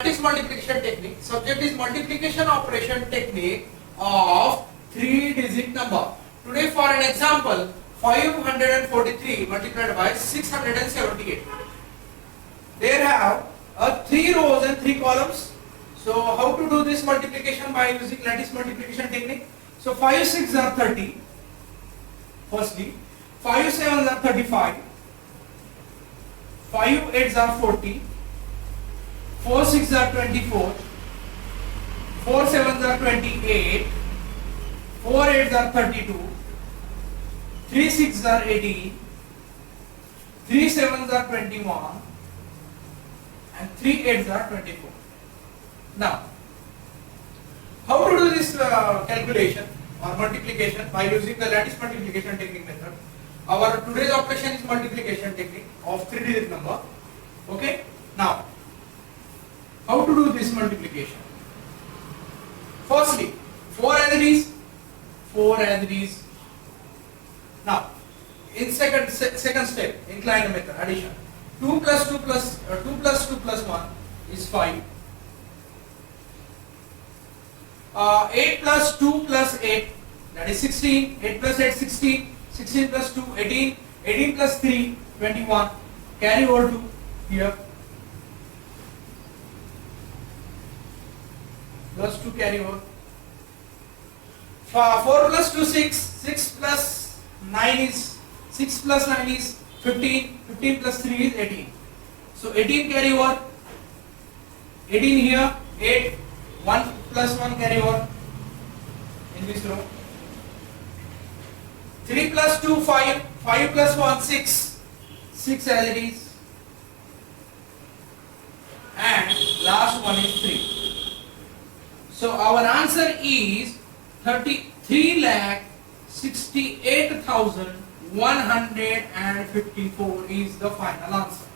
Lattice multiplication technique. Subject is multiplication operation technique of 3-digit number. Today for an example, 543 multiplied by 678. There have 3 rows and 3 columns. So how to do this multiplication by using lattice multiplication technique? So 5 6 are 30. Firstly, 5 7 are 35. 5 8 are 40. 4 6 are 24, 4 7 are 28, 4 8 are 32, 3 6 are 18, 3 7 are 21, and 3 8 are 24. Now, how to do this calculation or multiplication by using the lattice multiplication technique method? Our today's operation is multiplication technique of 3-digit number. Okay. Now, how to do this multiplication? Firstly, 4 as it is, 4 as it is. Now, in second step, inclined method, addition. 2 plus 2 plus 1 is 5. 8 plus 2 plus 8, that is 16. 8 plus 8, 16. 16 plus 2, 18. 18 plus 3, 21. Carry over to here. Plus 2 carry over. 4 plus 2 6. 6 plus 9 is 15. 15 plus 3 is 18. So 18 carry over. 18 here. 8. 1 plus 1 carry over in this row. 3 plus 2 5. 5 plus 1 6. 6 as it is. And last one is 3. So our answer is 33,68,154 is the final answer.